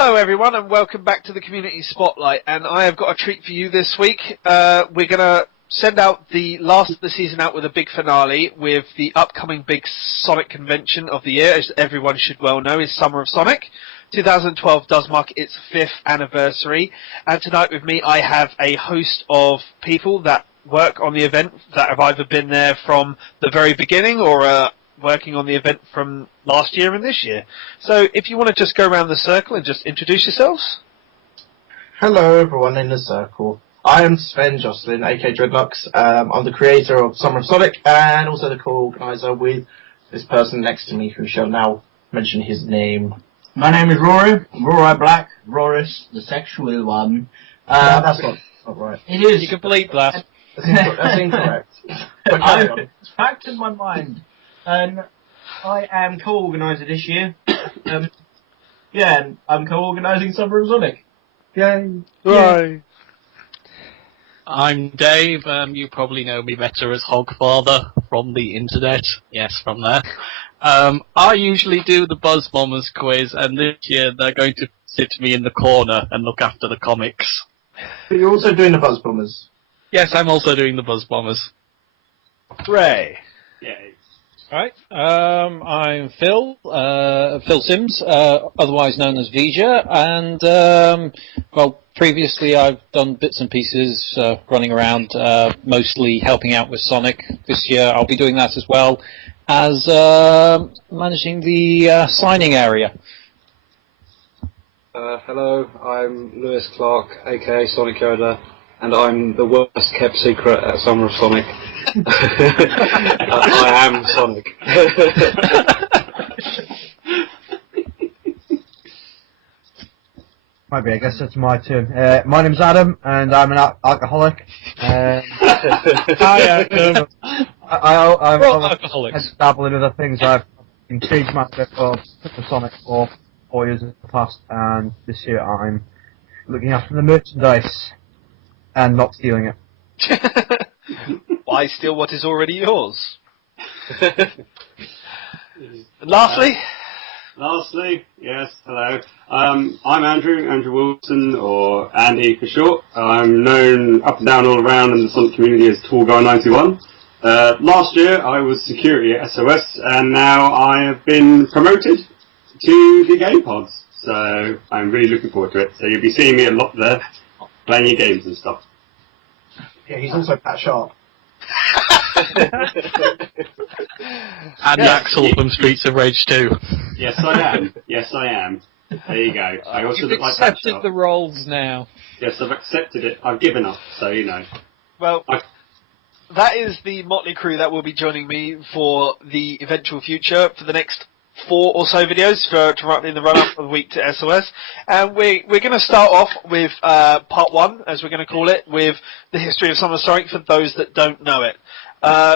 Hello everyone and welcome back to the Community Spotlight, and I have got a treat for you this week. We're going to send out the last of the season out with a big finale with the upcoming big Sonic convention of the year, as everyone should well know, is Summer of Sonic. 2012 does mark its 5th anniversary, and tonight with me I have a host of people that work on the event that have either been there from the very beginning or working on the event from last year and this year. So if you want to just go around the circle and just introduce yourselves. Hello everyone in the circle. I am Svend Joscelyne, aka Dreadknux. I'm the creator of Summer of Sonic and also the co-organizer with this person next to me who shall now mention his name. My name is Rory, Roareye Black, Roris, the sexual one. That's not right. It is. You can bleep that. That's incorrect. But It's fact in my mind. And I am co-organizer this year. And I'm co-organising Summer of Sonic. Yay. Right. I'm Dave. You probably know me better as Hogfather from the internet. Yes, from there. I usually do the Buzz Bombers quiz, and this year they're going to sit me in the corner and look after the comics. But you're also doing the Buzz Bombers. Yes, I'm also doing the Buzz Bombers. Hooray. Yay. Right, I'm Phil, Phil Sims, otherwise known as Vger, and, previously I've done bits and pieces, running around, mostly helping out with Sonic. This year I'll be doing that as well as, managing the, signing area. Hello, I'm Lewis Clark, aka SonicYoda, and I'm the worst kept secret at Summer of Sonic. I am Sonic. Maybe, I guess it's my turn. My name's Adam, and I'm an alcoholic. Hi, Adam. I'm alcoholics. dabble in other things. I've been stage master for Sonic for 4 years in the past, and this year I'm looking after the merchandise and not stealing it. Why steal what is already yours? And lastly, yes, hello. I'm Andrew Wilson, or Andy for short. I'm known up and down all around in the Sonic community as Tall Guy 91. Last year I was security at SOS, and now I have been promoted to the game pods. So I'm really looking forward to it. So you'll be seeing me a lot there, playing your games and stuff. Yeah, he's also Pat Sharp. And Axel from Streets of Rage 2. Yes, I am. There you go. I also You've look like Pat accepted Sharp. the roles now. Yes, I've accepted it. I've given up, so you know. well, that is the motley crew that will be joining me for the eventual future for the next 4 or so videos in the run-up of the week to SOS. And we're going to start off with part 1, as we're going to call it, with the history of Summer of Sonic for those that don't know it.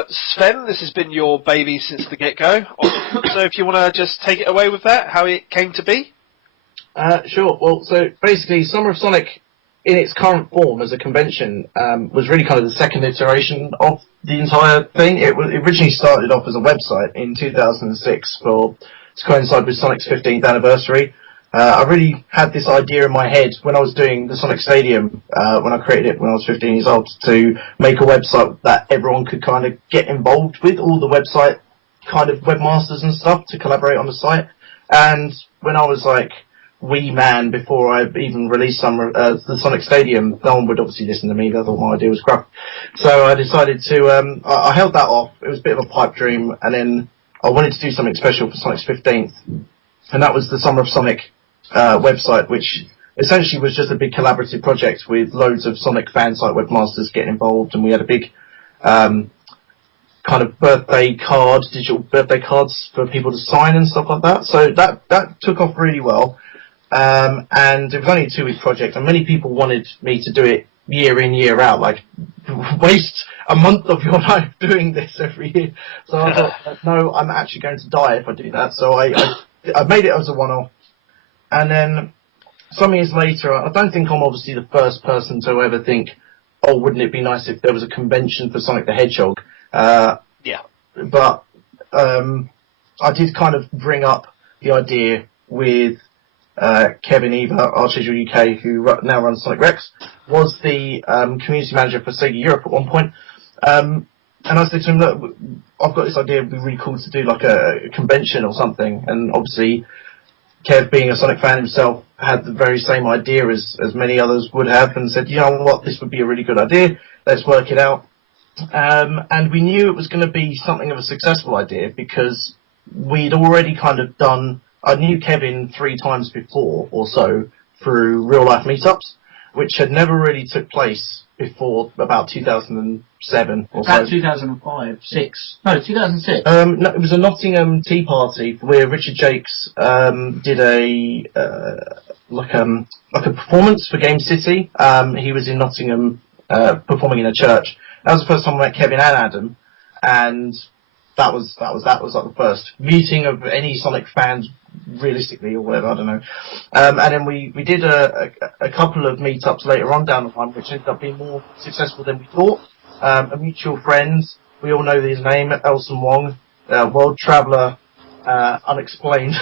Sven, this has been your baby since the get-go. So if you want to just take it away with that, how it came to be? Sure. Well, so basically, Summer of Sonic, in its current form as a convention, was really kind of the second iteration of the entire thing. It originally started off as a website in 2006 to coincide with Sonic's 15th anniversary. I really had this idea in my head when I was doing the Sonic Stadium, when I created it when I was 15 years old, to make a website that everyone could kind of get involved with, all the website kind of webmasters and stuff, to collaborate on the site. And when I was like wee man, before I even released the Sonic Stadium, no one would obviously listen to me. They thought my idea was crap. So I decided to, I held that off. It was a bit of a pipe dream, and then I wanted to do something special for Sonic's 15th, and that was the Summer of Sonic website, which essentially was just a big collaborative project with loads of Sonic fan site webmasters getting involved, and we had a big kind of digital birthday cards for people to sign and stuff like that. So that took off really well. And it was only a 2-week project, and many people wanted me to do it year in, year out, like waste a month of your life doing this every year. So I thought, no, I'm actually going to die if I do that. So I made it as a one-off. And then some years later, I don't think I'm obviously the first person to ever think, oh, wouldn't it be nice if there was a convention for Sonic the Hedgehog? Yeah. But I did kind of bring up the idea with Kevin Eva, Archangel UK, who now runs Sonic Rex, was the community manager for Sega Europe at one point. And I said to him, look, I've got this idea, it'd be really cool to do like a convention or something. And obviously, Kev, being a Sonic fan himself, had the very same idea as many others would have, and said, you know what, this would be a really good idea, let's work it out. And we knew it was going to be something of a successful idea, because we'd already kind of done, I knew Kevin 3 times before or so through real life meetups, which had never really took place before about 2007 or About so. 2005, 6. No, 2006. No, it was a Nottingham tea party where Richard Jakes did a performance for Game City. He was in Nottingham performing in a church. That was the first time I met Kevin and Adam, and that was like the first meeting of any Sonic fans, realistically, or whatever, I don't know. And then we did a couple of meetups later on down the line, which ended up being more successful than we thought. A mutual friend, we all know his name, Elson Wong, world traveller, unexplained.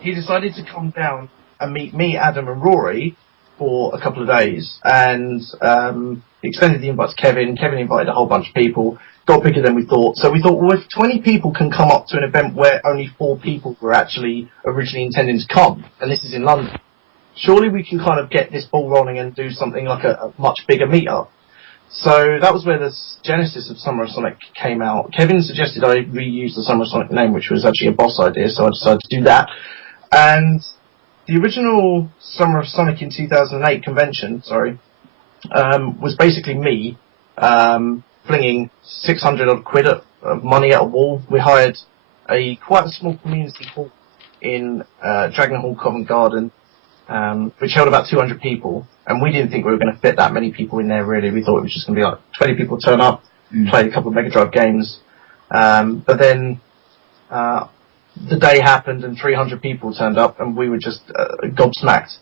He decided to come down and meet me, Adam, and Rory for a couple of days, and he extended the invite to Kevin. Kevin invited a whole bunch of people, got bigger than we thought. So we thought, well, if 20 people can come up to an event where only 4 people were actually originally intending to come, and this is in London, surely we can kind of get this ball rolling and do something like a much bigger meetup. So that was where the genesis of Summer of Sonic came out. Kevin suggested I reuse the Summer of Sonic name, which was actually a boss idea, so I decided to do that. And the original Summer of Sonic in 2008 convention, was basically me flinging 600 odd quid of money at a wall. We hired quite a small community hall in Dragon Hall Covent Garden, which held about 200 people, and we didn't think we were going to fit that many people in there, really. We thought it was just going to be like 20 people turn up, play a couple of Mega Drive games, but then the day happened and 300 people turned up, and we were just gobsmacked.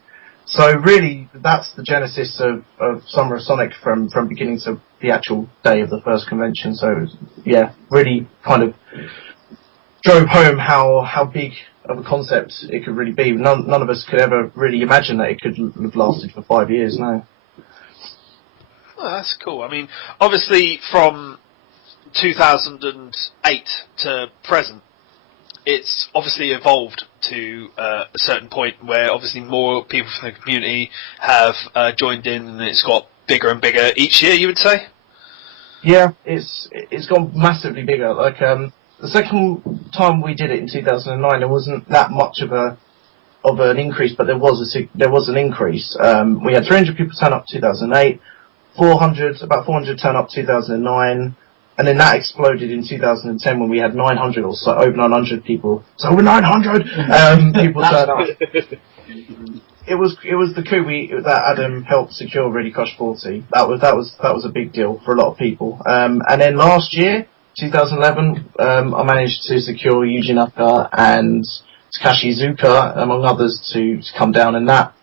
So really, that's the genesis of Summer of Sonic from beginning to the actual day of the first convention. So yeah, really kind of drove home how big of a concept it could really be. None of us could ever really imagine that it could have lasted for 5 years. No. Oh, that's cool. I mean, obviously from 2008 to present, it's obviously evolved to a certain point where obviously more people from the community have joined in, and it's got bigger and bigger each year, you would say? Yeah, it's gone massively bigger. Like the second time we did it in 2009, there wasn't that much of an increase, but there was an increase. We had 300 people turn up 2008, about 400 turn up 2009. And then that exploded in 2010 when we had 900 or so, over 900 people. So over 900 people turned up. It was the coup that Adam helped secure Really Crush 40. That was a big deal for a lot of people. And then last year, 2011, I managed to secure Yuji Naka and Takashi Iizuka, among others, to come down. And that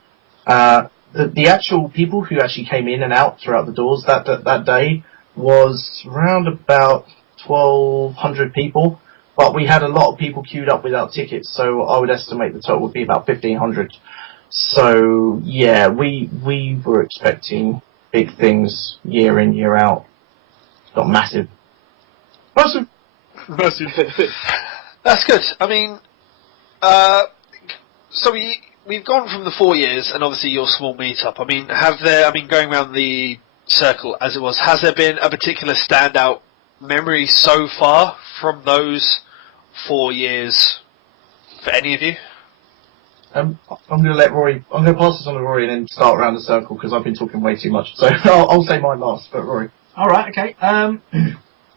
the actual people who actually came in and out throughout the doors that day was around about 1,200 people, but we had a lot of people queued up without tickets, so I would estimate the total would be about 1,500. So yeah, we were expecting big things year in, year out. Got massive. That's good. I mean, so we've gone from the 4 years, and obviously your small meetup. I mean, going around the circle as it was, has there been a particular standout memory so far from those 4 years for any of you? I'm going to let Rory. I'm going to pass this on to Rory and then start around the circle because I've been talking way too much. So I'll say mine last. But Rory. All right. Okay.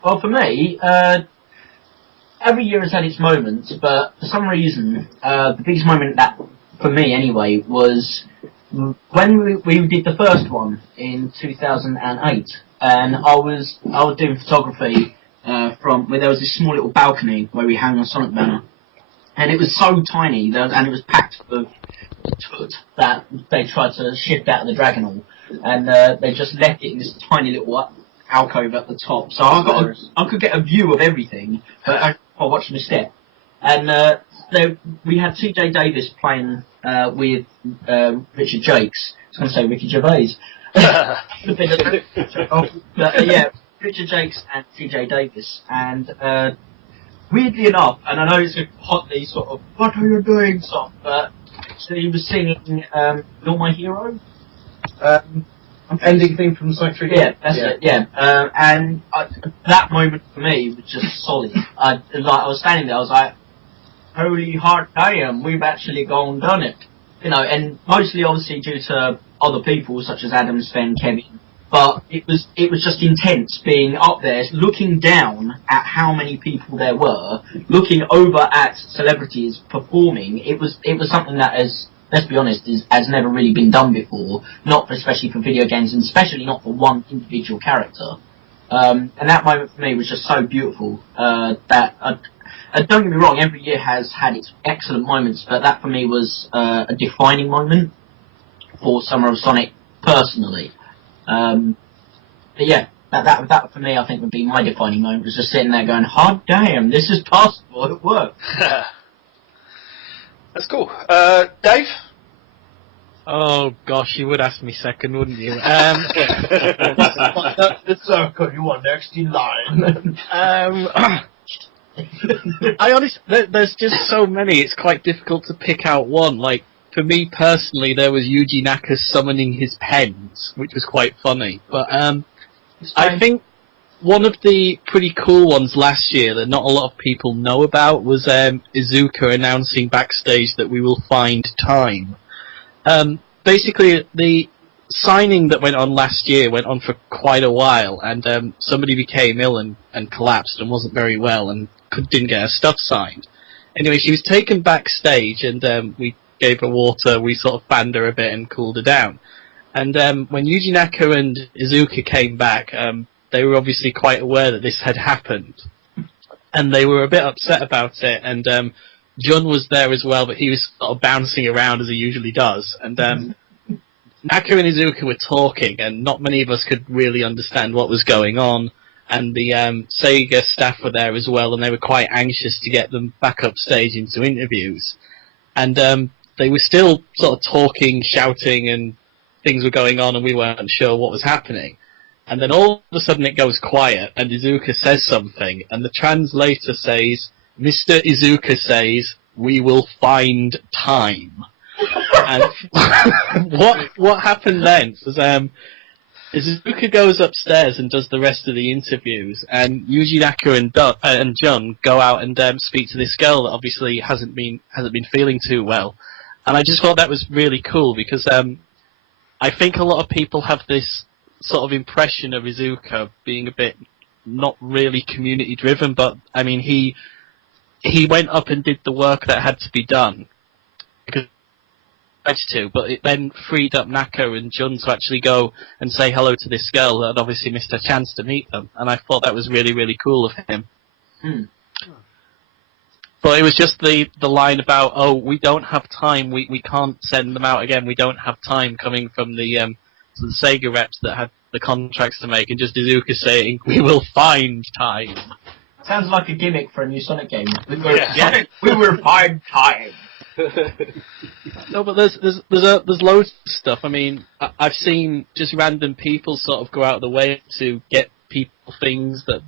Well, for me, every year has had its moments, but for some reason, the biggest moment that, for me anyway, was when we did the first one in 2008, and I was doing photography from where there was this small little balcony where we hung a Sonic banner, and it was so tiny and it was packed with soot that they tried to shift out of the Dragon Hall, and they just left it in this tiny little alcove at the top, so I could get a view of everything, but I watched my step. And we had TJ Davis playing with Richard Jakes. I was going to say Ricky Gervais. Yeah, Richard Jakes and TJ Davis. And weirdly enough, and I know it's a hotly sort of, what are you doing song, but actually he was singing You're My Hero. Ending theme from Sonic 3D? Yeah, that's it, yeah. And that moment for me was just solid. I was standing there, I was like, holy hot damn, we've actually gone and done it. You know, and mostly obviously due to other people such as Adam, Svend, Kevin. But it was just intense being up there, looking down at how many people there were, looking over at celebrities performing. It was something that, let's be honest, has never really been done before. Not especially for video games, and especially not for one individual character. And that moment for me was just so beautiful. Don't get me wrong, every year has had its excellent moments, but that for me was a defining moment for Summer of Sonic personally. But yeah, that for me I think would be my defining moment, was just sitting there going, hot damn, this is possible, it worked. That's cool. Dave? Oh gosh, you would ask me second, wouldn't you? The circle, you are next in line. I honestly, there's just so many, it's quite difficult to pick out one. Like, for me personally, there was Yuji Naka summoning his pens, which was quite funny. But I think one of the pretty cool ones last year that not a lot of people know about was Iizuka announcing backstage that we will find time. Basically, the signing that went on last year went on for quite a while, and somebody became ill and collapsed and wasn't very well and didn't get her stuff signed. Anyway, she was taken backstage, and we gave her water, we sort of fanned her a bit and cooled her down. And when Yuji Naka and Iizuka came back, they were obviously quite aware that this had happened. And they were a bit upset about it, and Jun was there as well, but he was sort of bouncing around as he usually does. And Naka and Iizuka were talking, and not many of us could really understand what was going on. And the Sega staff were there as well, and they were quite anxious to get them back upstage into interviews. And they were still sort of talking, shouting, and things were going on, and we weren't sure what was happening. And then all of a sudden it goes quiet, and Iizuka says something, and the translator says, Mr. Iizuka says, we will find time. And what happened then was Iizuka goes upstairs and does the rest of the interviews, and Yuji Naka and Jun go out and speak to this girl that obviously hasn't been feeling too well. And I just thought that was really cool, because I think a lot of people have this sort of impression of Iizuka being a bit not really community driven, but I mean he went up and did the work that had to be done because but it then freed up Naka and Jun to actually go and say hello to this girl that had obviously missed a chance to meet them, and I thought that was really, really cool of him. But it was just the line about, oh, we don't have time, we can't send them out again, we don't have time, coming from the Sega reps that had the contracts to make, and just Iizuka saying, we will find time. Sounds like a gimmick for a new Sonic game. We will find time. No, but there's loads of stuff. I mean, I've seen just random people sort of go out of the way to get people things that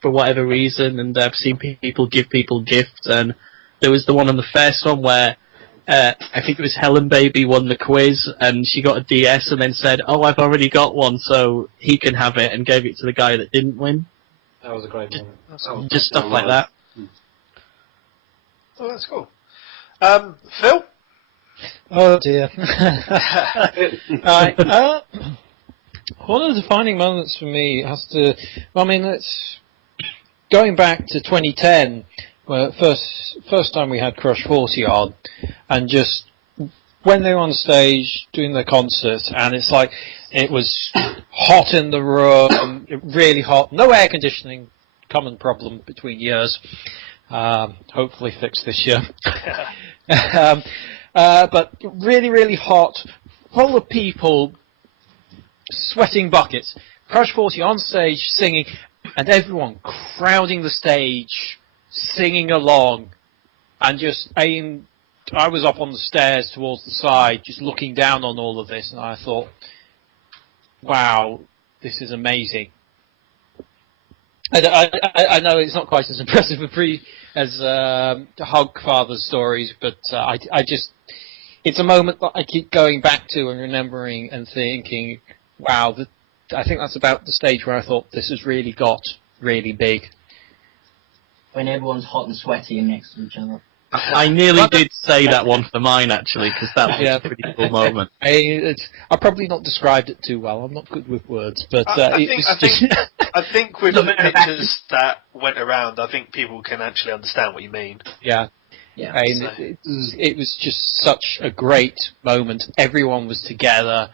for whatever reason, and I've seen people give people gifts. And there was the one on the first one where I think it was Helen Baby won the quiz, and she got a DS and then said, "Oh, I've already got one, so he can have it," and gave it to the guy that didn't win. That was a great moment. Just stuff like that. Oh, that's cool. Phil? Oh dear. Right. One of the defining moments for me has to, I mean, it's going back to 2010, where first time we had Crush 40 on, and just when they were on stage doing their concert, and it's like, it was hot in the room, really hot, no air conditioning, common problem between years, hopefully fixed this year. But really, really hot, full of people, sweating buckets. Crush 40 on stage singing, and everyone crowding the stage singing along, and just I was up on the stairs towards the side, just looking down on all of this, and I thought, wow, this is amazing. I know it's not quite as impressive as Hogfather's stories, but I just, it's a moment that I keep going back to and remembering and thinking, wow, I think that's about the stage where I thought this has really got really big. When everyone's hot and sweaty and next to each other. I nearly did say that one for mine, actually, because that was a pretty cool moment. I probably not described it too well. I'm not good with words, but I think with the pictures that went around, I think people can actually understand what you mean. Yeah. Yeah. It was just such a great moment. Everyone was together,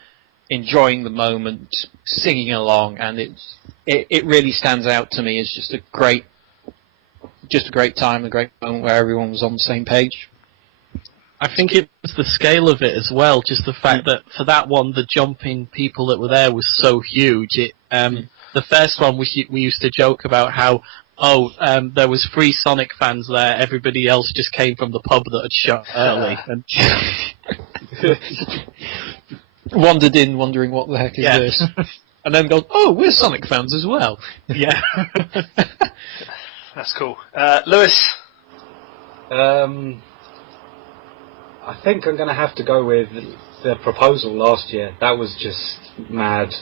enjoying the moment, singing along, and it really stands out to me as just a great time, a great moment where everyone was on the same page. I think it was the scale of it as well, just the fact that for that one, the jumping people that were there was so huge. The first one, we used to joke about how, there was 3 Sonic fans there, everybody else just came from the pub that had shut early. And wandered in, wondering what the heck is this. And then gone, oh, we're Sonic fans as well. Yeah. That's cool. Lewis? I think I'm going to have to go with the proposal last year. That was just mad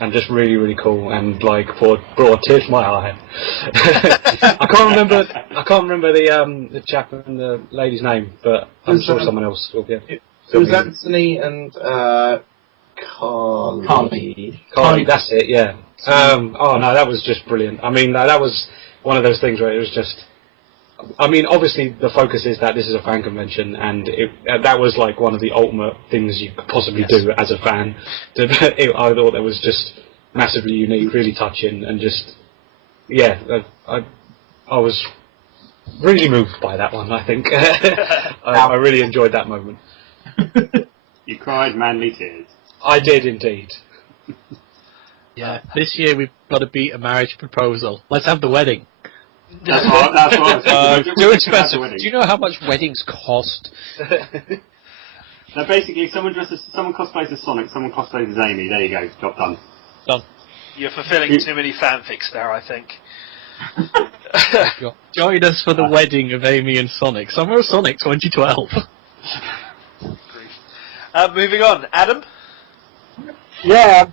and just really, really cool, and like brought a tear to my eye. I can't remember the chap and the lady's name, but I'm sure someone else will get it. It was Anthony and Carly. Carly, that's it. Yeah. Oh no, that was just brilliant. I mean, that was one of those things where it was just, I mean, obviously the focus is that this is a fan convention, and that was like one of the ultimate things you could possibly do as a fan. I thought that was just massively unique, really touching, and just, I was really moved by that one, I think. I really enjoyed that moment. You cried manly tears. I did indeed. Yeah, this year we've got to beat a marriage proposal. Let's have the wedding. That's what I was Too expensive. Do you know how much weddings cost? Now, basically, someone cosplays as Sonic, someone cosplays as Amy. There you go, job done. Done. You're fulfilling too many fanfics there, I think. Join us for the wedding of Amy and Sonic. Summer of Sonic 2012. Moving on, Adam? Yeah,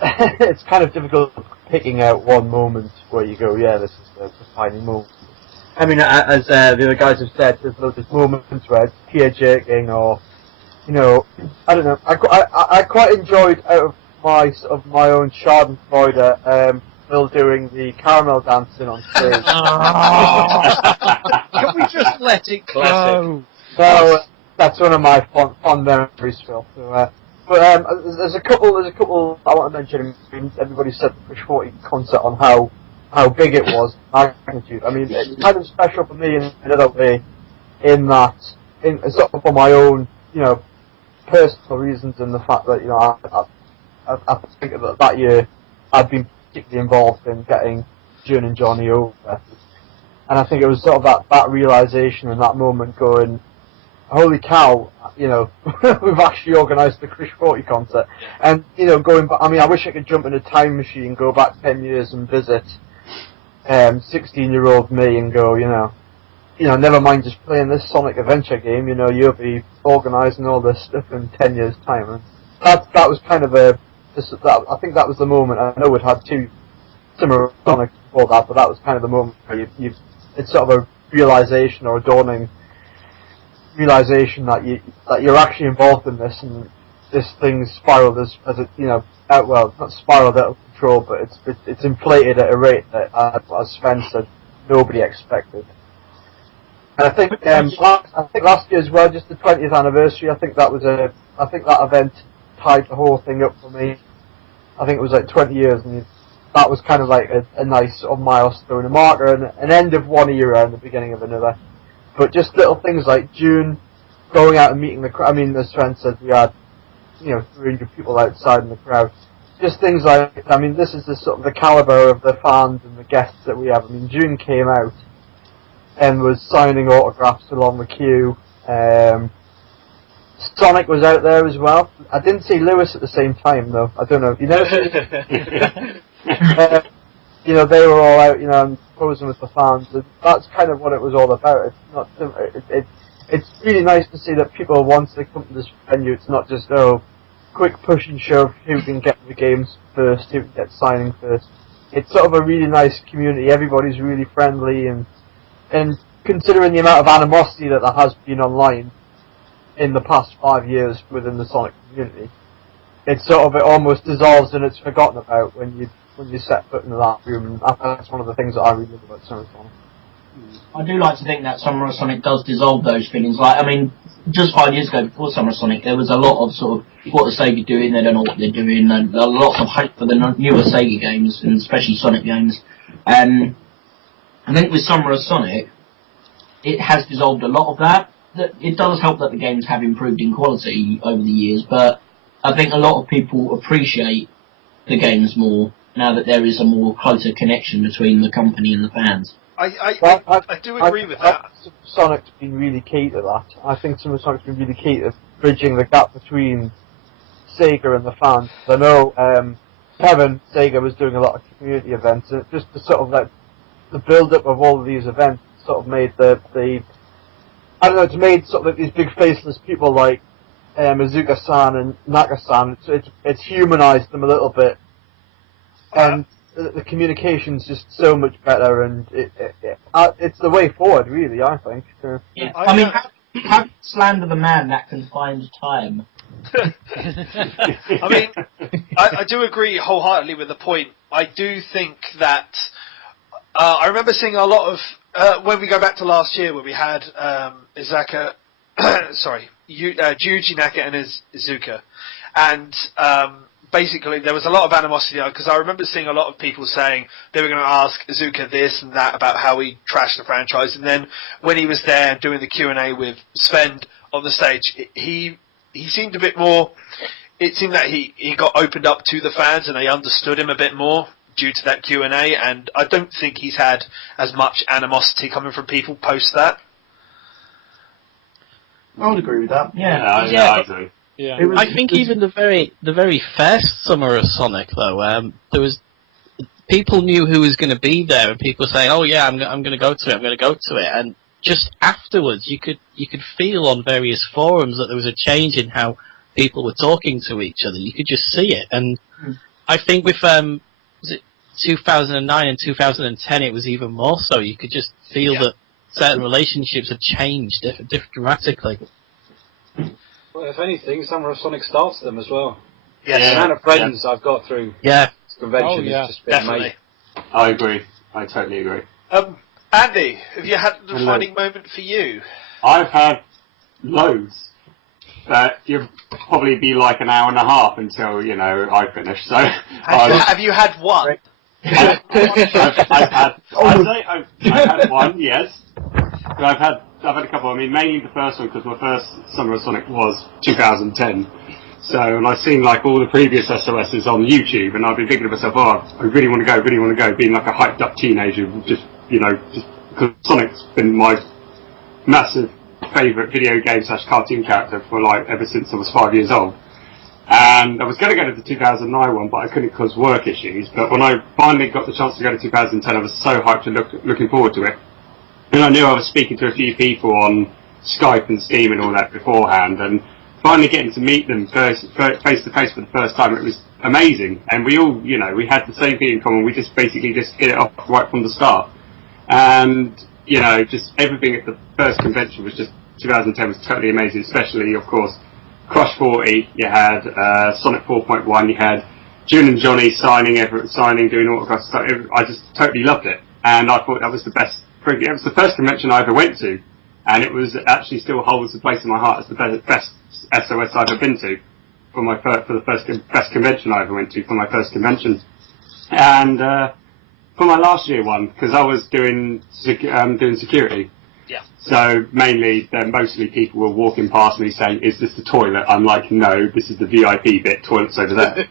it's kind of difficult picking out one moment where you go, yeah, this is the defining moment. I mean, as the other guys have said, there's moments where it's tear-jerking, or, I don't know. I quite enjoyed, out of my own Schadenfreude, Phil doing the caramel dancing on stage. Can we just let it go? So that's one of my fond memories, Phil. So, but there's a couple I want to mention. Everybody said the Push 40 concert on how big it was, magnitude. I mean, it's kind of special for me in another way, in that, sort of for my own, personal reasons, and the fact that, I think that year I'd been particularly involved in getting June and Johnny over, and I think it was sort of that realization and that moment going, holy cow, we've actually organised the Crush 40 concert. And, going back, I mean, I wish I could jump in a time machine, go back 10 years and visit 16-year-old me and go, never mind just playing this Sonic Adventure game, you'll be organising all this stuff in 10 years' time. And that was kind of I think that was the moment. I know we'd had 2 similar Sonics before that, but that was kind of the moment where it's sort of a realisation or a dawning realization that you're actually involved in this, and this thing's spiraled as it not spiraled out of control, but it's inflated at a rate that, as Svend said, nobody expected. And I think last year as well, just the 20th anniversary, I think that event tied the whole thing up for me. I think it was like 20 years, and that was kind of like a nice sort of milestone, a marker, and an end of one era and the beginning of another. But just little things like June, going out and meeting the crowd. I mean, as Svend said, we had, 300 people outside in the crowd. just things like, I mean, this is the sort of the caliber of the fans and the guests that we have. I mean, June came out and was signing autographs along the queue. Sonic was out there as well. I didn't see Lewis at the same time though. I don't know. You know, you know, they were all out, you know, and posing with the fans. And that's kind of what it was all about. It's not. It's really nice to see that people, once they come to this venue, it's not just quick push and shove, who can get the games first, who can get signing first. It's sort of a really nice community. Everybody's really friendly, and considering the amount of animosity that there has been online in the past 5 years within the Sonic community, it almost dissolves and it's forgotten about when you set foot into that room. And that's one of the things that I really love about Summer Sonic. I do like to think that Summer of Sonic does dissolve those feelings. Like, I mean, just 5 years ago, before Summer of Sonic, there was a lot of sort of, what are Sega doing, they don't know what they're doing, and lots of hype for the newer Sega games, and especially Sonic games. I think with Summer of Sonic, it has dissolved a lot of that. It does help that the games have improved in quality over the years, but I think a lot of people appreciate the games more now that there is a more closer connection between the company and the fans. I do agree with that. Sonic's been really key to that. I think Summer Sonic's been really key to bridging the gap between Sega and the fans. I know Kevin, Sega, was doing a lot of community events, and just to sort of like the build-up of all of these events sort of made it's made sort of like these big faceless people like Izuka-san and Naka-san. It's humanized them a little bit, and the communication's just so much better, and it's the way forward, really, I think. Yeah. I mean, how slander the man that can find time? I mean, I do agree wholeheartedly with the point. I do think that I remember seeing a lot of when we go back to last year, where we had Izaka, Yuji Naka and Izuka, and basically there was a lot of animosity because I remember seeing a lot of people saying they were going to ask Izuka this and that about how he trashed the franchise, and then when he was there doing the Q&A with Svend on the stage, he seemed a bit more. It seemed that he got opened up to the fans and they understood him a bit more due to that Q&A, and I don't think he's had as much animosity coming from people post that. I would agree with that. Yeah, I agree. Yeah. I think even the very first Summer of Sonic, though, there was people knew who was going to be there, and people saying, "Oh yeah, I'm going to go to it. I'm going to go to it." And just afterwards, you could feel on various forums that there was a change in how people were talking to each other. You could just see it, and I think with was it 2009 and 2010, it was even more so. You could just feel that certain relationships had changed dramatically. Well, if anything, Summer of Sonic starts them as well. Yes. The amount of friends I've got through this convention has just been definitely. amazing. I agree. I totally agree. Andy, have you had a defining moment for you? I've had loads. But you'll probably be like an hour and a half until, I finish. So have you had one? I've had one, yes. But I've had a couple. I mean, mainly the first one because my first Summer of Sonic was 2010. So, and I've seen like all the previous SOSs on YouTube, and I've been thinking to myself, I really want to go, being like a hyped up teenager, just because Sonic's been my massive favourite video game / cartoon character for like ever since I was 5 years old. And I was going to go to the 2009 one, but I couldn't because work issues. But when I finally got the chance to go to 2010, I was so hyped and looking forward to it. And I knew I was speaking to a few people on Skype and Steam and all that beforehand, and finally getting to meet them face to face for the first time, it was amazing. And we all, we had the same thing in common. We just basically hit it off right from the start. And, just everything at the first convention was just, 2010 was totally amazing, especially, of course, Crush 40, you had Sonic 4.1, you had June and Johnny signing, doing autographs. I just totally loved it. And I thought that was it was the first convention I ever went to, and it was actually still holds a place in my heart as the best SOS I've ever been to for the best convention I ever went to for my first convention. And for my last year one, because I was doing security, Yeah. So mostly people were walking past me saying, "Is this the toilet?" I'm like, "No, this is the VIP bit. Toilet's over there."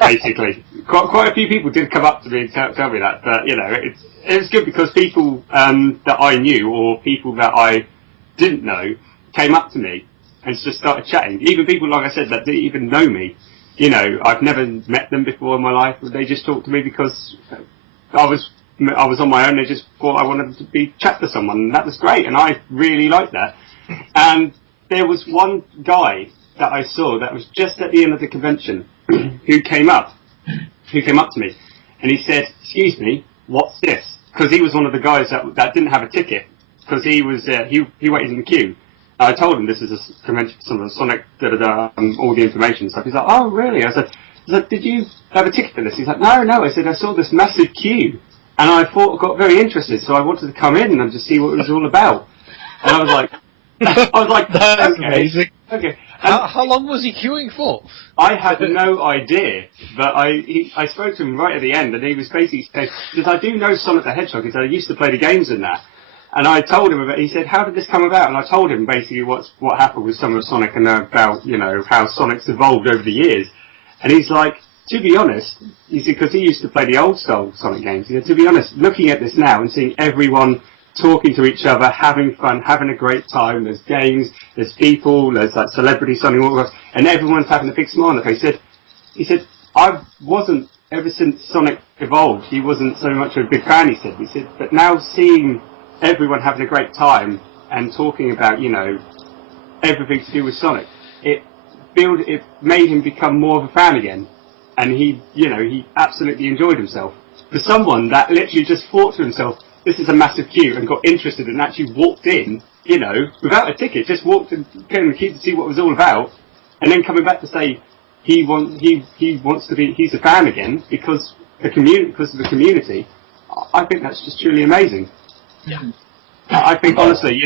Basically, quite a few people did come up to me and tell me that, but it's good because people that I knew or people that I didn't know came up to me and just started chatting. Even people, like I said, that didn't even know me. I've never met them before in my life. They just talked to me because I was on my own. They just thought I wanted to chat to someone, and that was great. And I really liked that. And there was one guy that I saw that was just at the end of the convention who came up to me, and he said, "Excuse me, what's this?" Because he was one of the guys that didn't have a ticket because he waited in the queue. I told him this is a convention for some of the Sonic, all the information and stuff. He's like, "Oh, really?" I said, "Did you have a ticket for this?" He's like, "No." I said, "I saw this massive queue, and I got very interested, so I wanted to come in and just see what it was all about." And I was like, That's okay, amazing. okay. How long was he queuing for? I had no idea, but I spoke to him right at the end, and he was basically saying, because I do know Sonic the Hedgehog, because I used to play the games in that. And I told him he said, "How did this come about?" And I told him basically what happened with some of Sonic and about, how Sonic's evolved over the years. And he's like, "To be honest," he said, because he used to play the old style Sonic games, he said, "To be honest, looking at this now and seeing everyone talking to each other, having fun, having a great time, there's games, there's people, there's like celebrity Sonic, and everyone's having a big smile on their face." He said, "I wasn't, ever since Sonic evolved, he wasn't so much of a big fan," he said, "but now seeing everyone having a great time and talking about, everything to do with Sonic, it made him become more of a fan again, and he absolutely enjoyed himself." For someone that literally just thought to himself, "This is a massive queue," and got interested and actually walked in, without a ticket, just walked in, came in the queue to see what it was all about, and then coming back to say he's a fan again because of the community. I think that's just truly amazing. Yeah. I think honestly,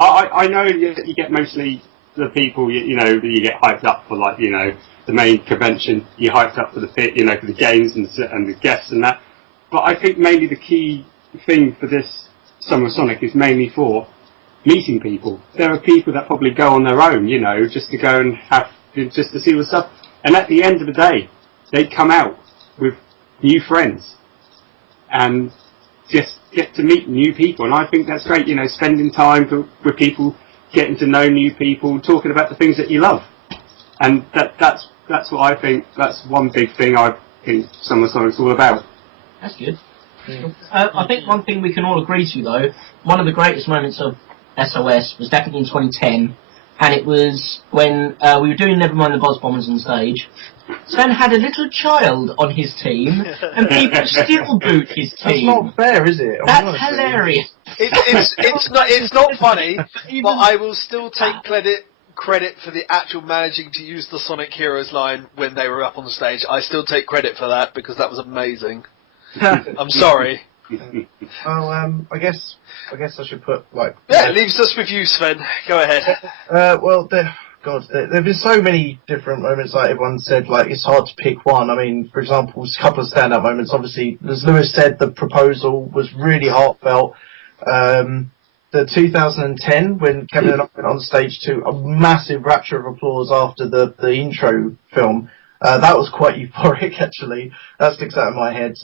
I know you get mostly the people, that you get hyped up for, like, the main convention. You're hyped up for the for the games and the guests and that. But I think mainly the key thing for this Summer of Sonic is mainly for meeting people. There are people that probably go on their own, just to go and just to see what's up. And at the end of the day, they come out with new friends and just get to meet new people. And I think that's great, spending time with people, getting to know new people, talking about the things that you love. And that's what I think, that's one big thing I think Summer of Sonic's all about. That's good. I think one thing we can all agree to, though, one of the greatest moments of SOS was definitely in 2010, and it was when we were doing Nevermind the Buzz Bombers on stage. Svend had a little child on his team, and people still boot his team. That's not fair, is it? That's hilarious. It's not funny, but I will still take credit for the actual managing to use the Sonic Heroes line when they were up on the stage. I still take credit for that because that was amazing. I'm sorry. I guess I should put, like... Yeah, it leaves us with you, Svend. Go ahead. There've been so many different moments, like everyone said, like, it's hard to pick one. I mean, for example, a couple of standout moments. Obviously, as Lewis said, the proposal was really heartfelt. The 2010, when Kevin and I went on stage to a massive rapture of applause after the intro film, that was quite euphoric, actually. That sticks out in my head.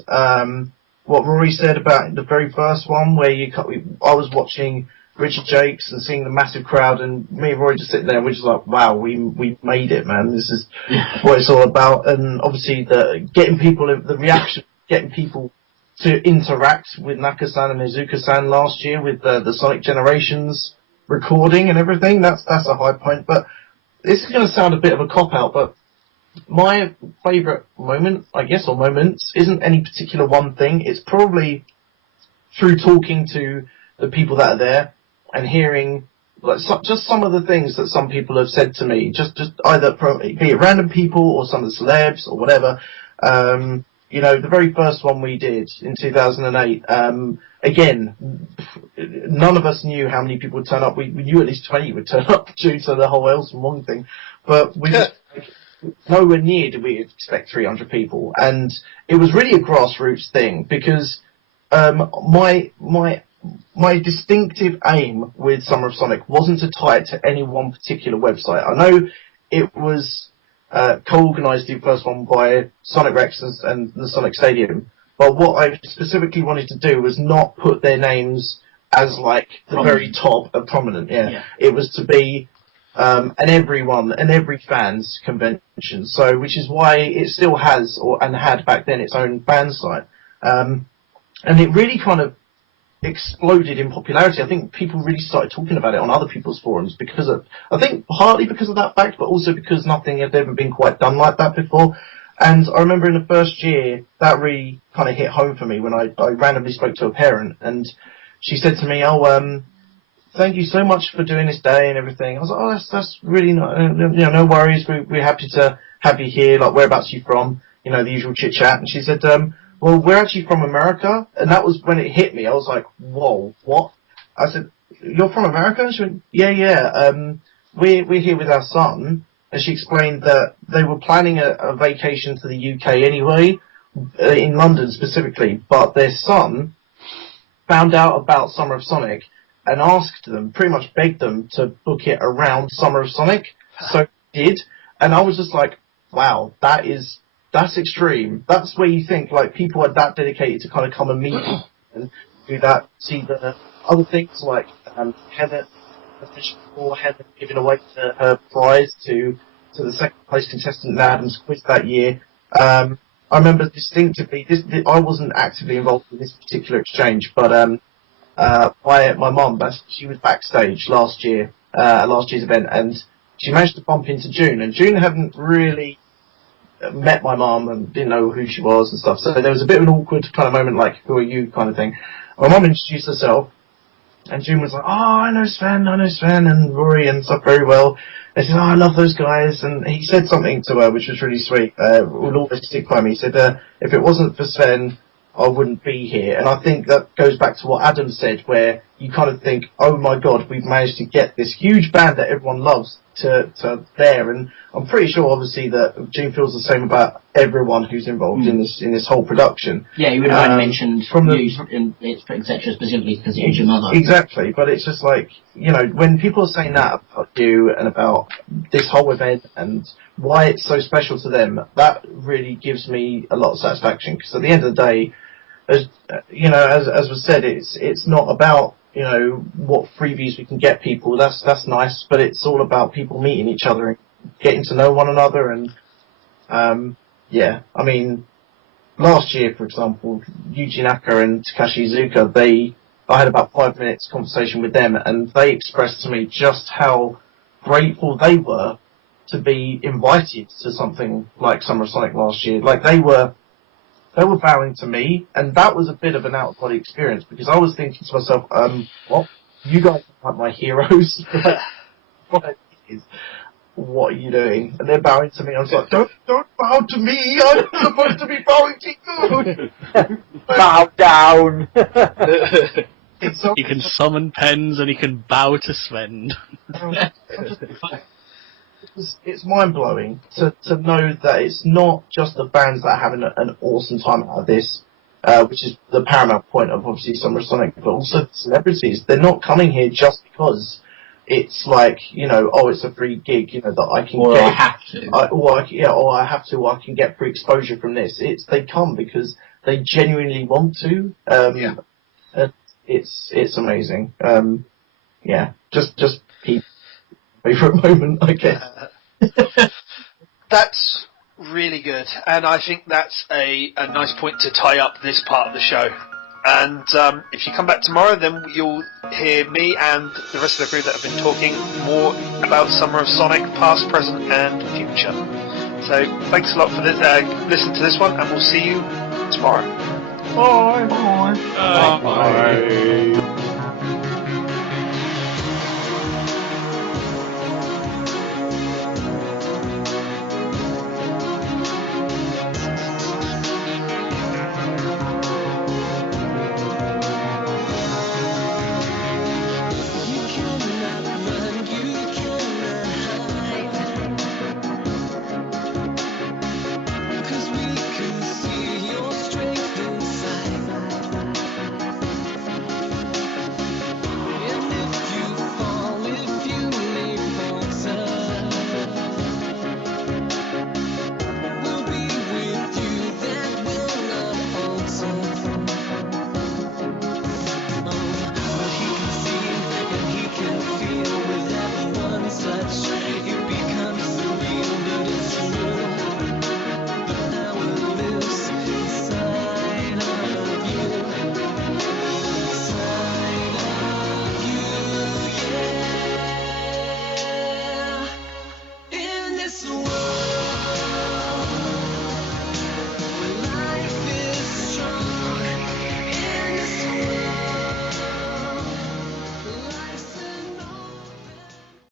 What Rory said about the very first one, where I was watching Richard Jakes and seeing the massive crowd, and me and Rory just sitting there, we're just like, wow, we made it, man. This is what it's all about. And obviously, getting people, the reaction, getting people to interact with Naka-san and Izuka-san last year with the Sonic Generations recording and everything, that's a high point. But this is going to sound a bit of a cop-out, but my favourite moment, I guess, or moments, isn't any particular one thing. It's probably through talking to the people that are there and hearing just some of the things that some people have said to me, just either be it random people or some of the celebs or whatever. The very first one we did in 2008, again, none of us knew how many people would turn up. We knew at least 20 would turn up due to the whole Elson Wong thing, but we just... nowhere near did we expect 300 people, and it was really a grassroots thing because my my distinctive aim with Summer of Sonic wasn't to tie it to any one particular website. I know it was co-organised, the first one, by Sonic Rex and the Sonic Stadium, but what I specifically wanted to do was not put their names as like the very top of prominent. Yeah. It was to be an every fan's convention. So, which is why it still has and had back then its own fan site, and it really kind of exploded in popularity. I think people really started talking about it on other people's forums because of, I think partly because of that fact, but also because nothing had ever been quite done like that before. And I remember in the first year that really kind of hit home for me when I randomly spoke to a parent, and she said to me, "Oh, thank you so much for doing this day and everything." I was like, "Oh, that's really no worries. We're happy to have you here. Like, whereabouts are you from? You know, the usual chit chat." And she said, "Well, we're actually from America," and that was when it hit me. I was like, "Whoa, what?" I said, "You're from America?" And she went, "Yeah. We're here with our son." And she explained that they were planning a vacation to the UK anyway, in London specifically, but their son found out about Summer of Sonic and asked them, pretty much begged them to book it around Summer of Sonic. So they did, and I was just like, wow, that's extreme. That's where you think, like, people are that dedicated to kind of come and meet you and do that, see the other things, like Heather giving away her prize to the second place contestant in Adam's quiz that year. I remember distinctively, I wasn't actively involved in this particular exchange, but my mum, she was backstage last year's event, and she managed to bump into June, and June hadn't really met my mum and didn't know who she was and stuff, so there was a bit of an awkward kind of moment, like, who are you kind of thing. My mum introduced herself, and June was like, "Oh, I know Svend and Rory and stuff very well." And she said, "Oh, I love those guys." And he said something to her which was really sweet. It would always stick by me. He said, "If it wasn't for Svend, I wouldn't be here." And I think that goes back to what Adam said, where you kind of think, oh my god, we've managed to get this huge band that everyone loves to there. And I'm pretty sure, obviously, that June feels the same about everyone who's involved in this whole production. Yeah, you would have only mentioned you, etc., specifically because it was your mother. Exactly, but it's just like, you know, when people are saying that about you and about this whole event and why it's so special to them, that really gives me a lot of satisfaction, because at the end of the day, as you know, as was said, it's not about, you know, what freebies we can get people. That's nice, but it's all about people meeting each other and getting to know one another. And yeah, I mean, last year, for example, Yuji Naka and Takashi Iizuka, I had about 5 minutes conversation with them, and they expressed to me just how grateful they were to be invited to something like Summer of Sonic last year. Like, they were bowing to me, and that was a bit of an out-of-body experience, because I was thinking to myself, what? You guys are like my heroes. What are you doing? And they're bowing to me. I was like, don't bow to me. I'm supposed to be bowing to you. Bow down. He can summon pens and he can bow to Svend. It's mind-blowing to know that it's not just the fans that are having an awesome time out of this, which is the paramount point of, obviously, Summer of Sonic, but also the celebrities. They're not coming here just because it's like, you know, oh, it's a free gig, you know, that I can get. I have to. Or I have to, or I can get free exposure from this. They come because they genuinely want to. It's amazing. Yeah, just keep for a moment, I guess. That's really good, and I think that's a nice point to tie up this part of the show. And if you come back tomorrow, then you'll hear me and the rest of the crew that have been talking more about Summer of Sonic, past, present, and future. So thanks a lot for listening to this one, and we'll see you tomorrow. Bye. Bye.